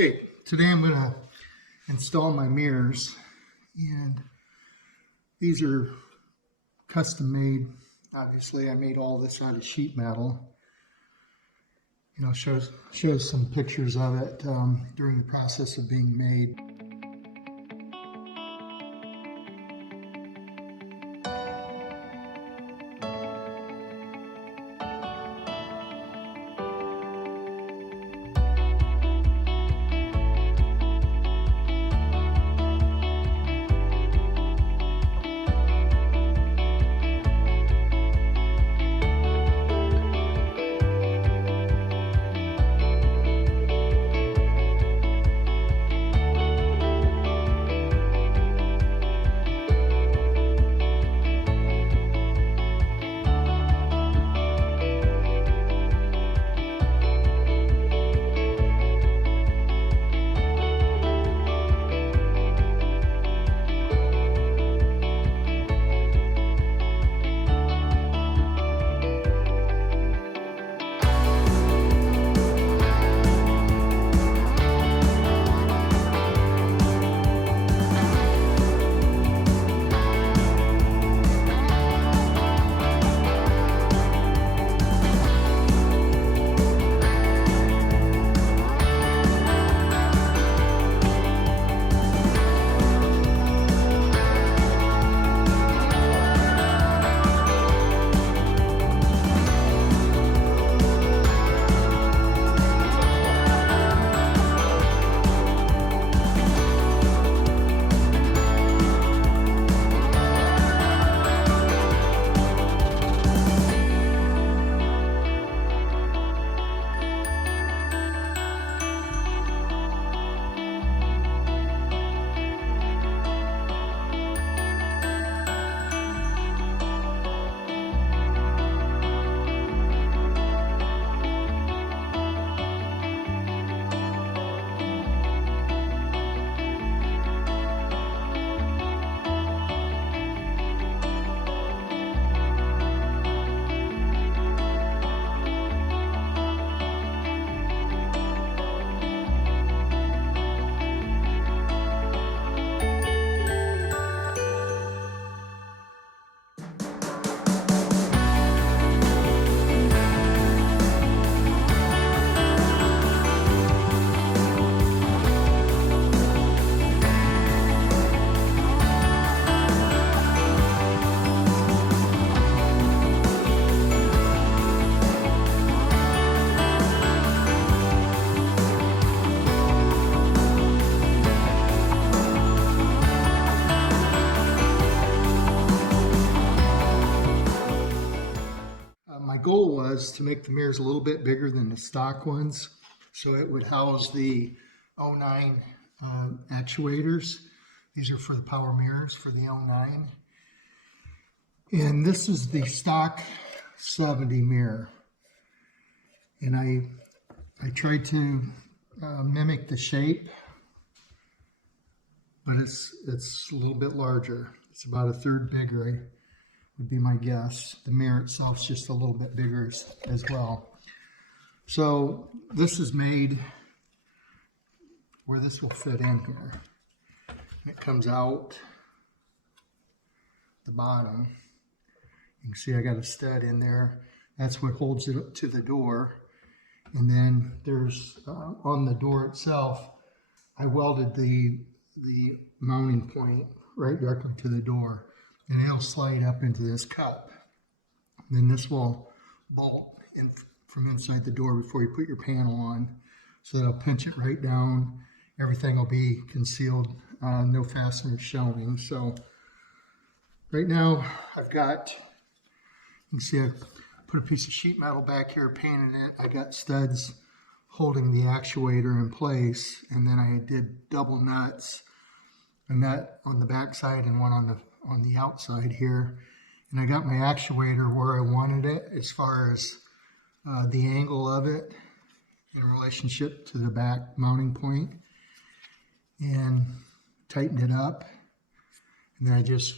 Okay, today I'm going to install my mirrors, and these are custom made. Obviously, I made all this out of sheet metal. Shows some pictures of it during the process of being made. My goal was to make the mirrors a little bit bigger than the stock ones, so it would house the 09 actuators. These are for the power mirrors for the 09. And this is the stock 70 mirror. And I tried to mimic the shape, but it's a little bit larger. It's about a third bigger, would be my guess. The mirror itself is just a little bit bigger as well. So this is made where this will fit in here. And it comes out the bottom. You can see I got a stud in there. That's what holds it up to the door. And then there's on the door itself, I welded the mounting point right directly to the door. And it'll slide up into this cup. Then this will bolt in from inside the door before you put your panel on. So that'll pinch it right down. Everything will be concealed, no fasteners showing. So right now I've got, you can see I put a piece of sheet metal back here, painted it. I got studs holding the actuator in place. And then I did double nuts, a nut on the back side and one on the outside here, and I got my actuator where I wanted it as far as the angle of it in relationship to the back mounting point, and tightened it up, and then I just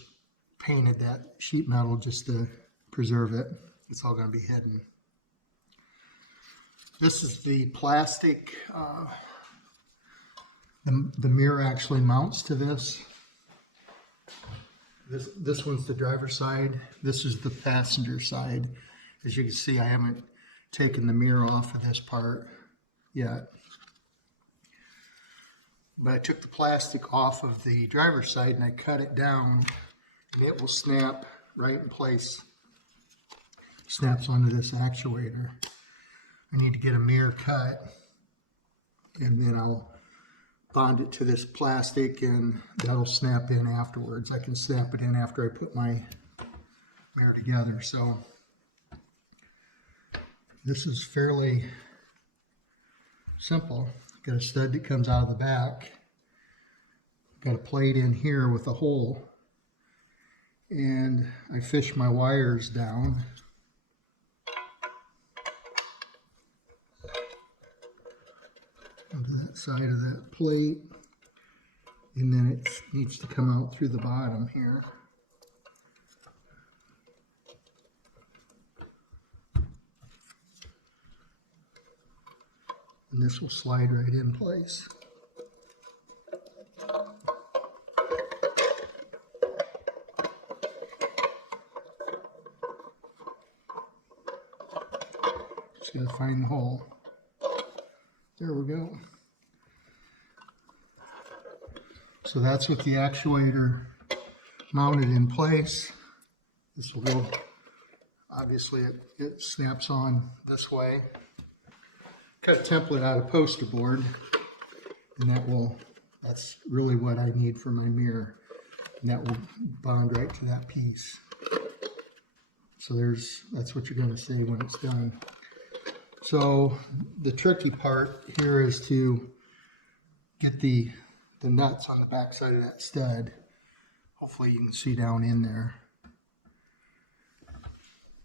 painted that sheet metal just to preserve it. It's all going to be hidden. This is the plastic The mirror actually mounts to this. This one's the driver's side. This is the passenger side. As you can see, I haven't taken the mirror off of this part yet. But I took the plastic off of the driver's side and I cut it down, and it will snap right in place. Snaps onto this actuator. I need to get a mirror cut, and then I'll bond it to this plastic, and that'll snap in afterwards. I can snap it in after I put my mirror together. So this is fairly simple. Got a stud that comes out of the back. Got a plate in here with a hole, and I fish my wires down. Onto that side of that plate, and then it needs to come out through the bottom here. And this will slide right in place. Just gotta find the hole. There we go. So that's with the actuator mounted in place. This will go, obviously it snaps on this way. Cut a template out of poster board, and that's really what I need for my mirror. And that will bond right to that piece. So that's what you're gonna see when it's done. So the tricky part here is to get the nuts on the back side of that stud. Hopefully you can see down in there.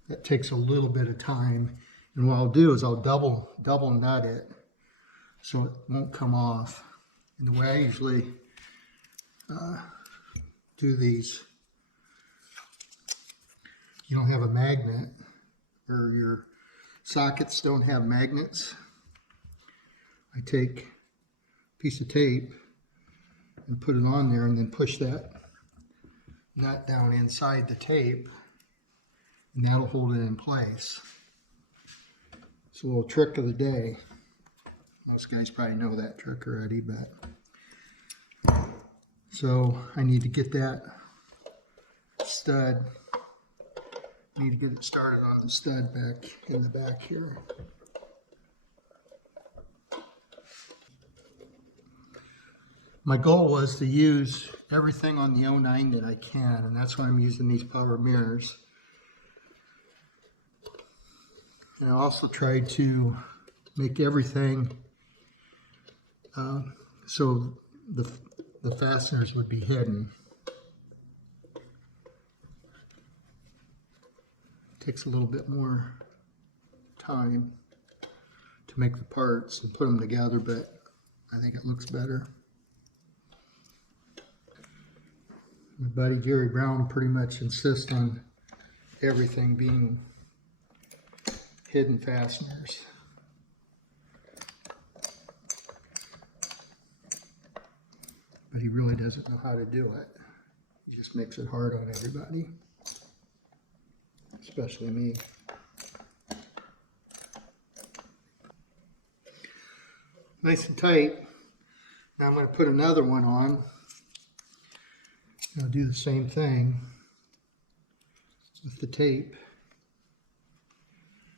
That takes a little bit of time. And what I'll do is I'll double nut it so it won't come off. And the way I usually do these, you don't have a magnet, or your sockets don't have magnets. I take a piece of tape and put it on there, and then push that nut down inside the tape, and that'll hold it in place. It's a little trick of the day. Most guys probably know that trick already, but so I need to get that stud. Need to get it started on the stud back in the back here. My goal was to use everything on the 09 that I can, and that's why I'm using these power mirrors. And I also tried to make everything so the fasteners would be hidden. Takes a little bit more time to make the parts and put them together, but I think it looks better. My buddy Jerry Brown pretty much insists on everything being hidden fasteners. But he really doesn't know how to do it. He just makes it hard on everybody. Especially me. Nice and tight. Now I'm going to put another one on. I'll do the same thing with the tape.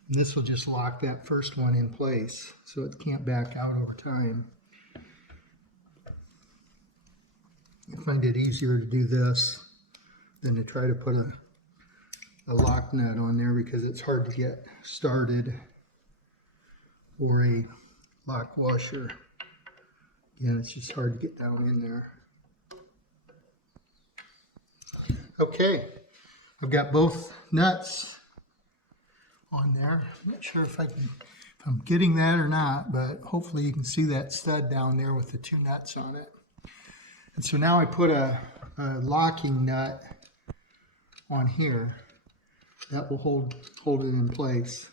And this will just lock that first one in place so it can't back out over time. I find it easier to do this than to try to put a lock nut on there, because it's hard to get started, or a lock washer. Again, it's just hard to get down in there. Okay, I've got both nuts on there. I'm not sure if I'm getting that or not, but hopefully you can see that stud down there with the two nuts on it. And so now I put a locking nut on here. That will hold it in place.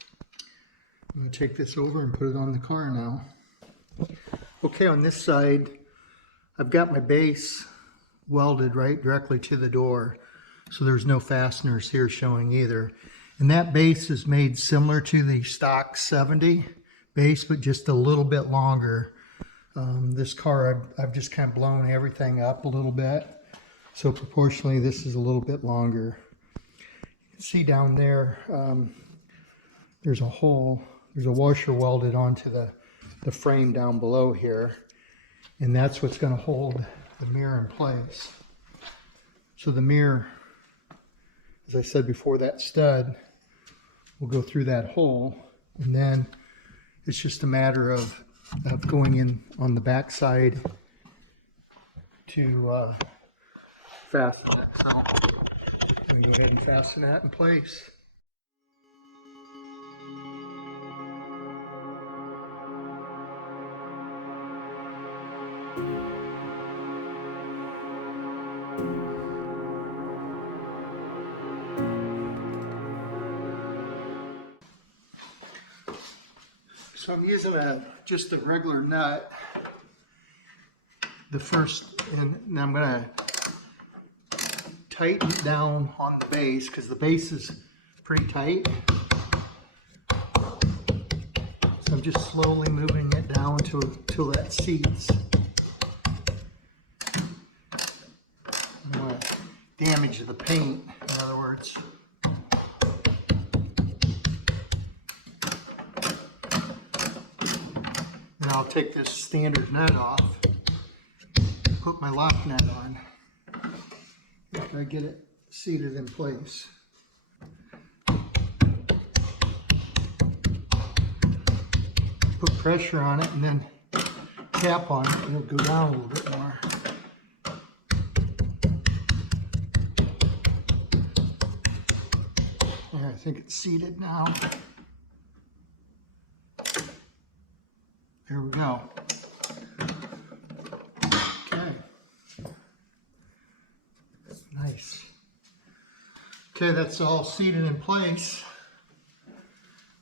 I'm going to take this over and put it on the car now. Okay, on this side, I've got my base welded right directly to the door, so there's no fasteners here showing either. And that base is made similar to the stock 70 base, but just a little bit longer. This car, I've just kind of blown everything up a little bit. So proportionally, this is a little bit longer. You can see down there, there's a hole. There's a washer welded onto the frame down below here. And that's what's going to hold the mirror in place. So the mirror, as I said before, that stud will go through that hole. And then it's just a matter of going in on the back side to fasten it. So I'm going to go ahead and fasten that in place. So I'm using just a regular nut. And I'm going to tighten it down on the base because the base is pretty tight. So I'm just slowly moving it down till that seats. I don't want to damage the paint, in other words. And I'll take this standard nut off, put my lock nut on after I get it seated in place. Put pressure on it and then tap on it and it'll go down a little bit more. There, I think it's seated now. There we go. Okay. Nice. Okay, that's all seated in place.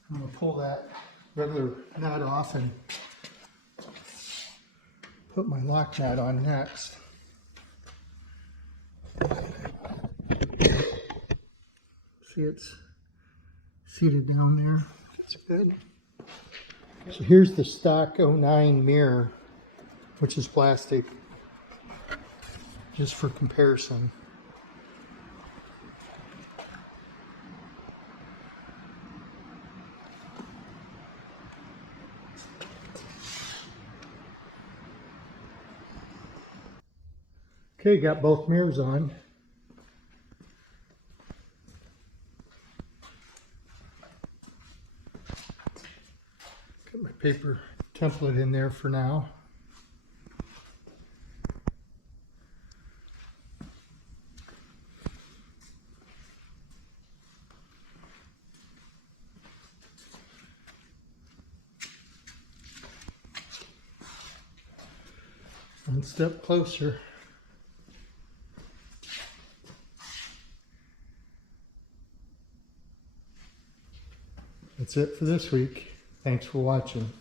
I'm going to pull that regular nut off and put my lock nut on next. See, it's seated down there. That's good. So here's the stock 09 mirror, which is plastic, just for comparison. Okay, got both mirrors on. Got my paper template in there for now. One step closer. That's it for this week. Thanks for watching.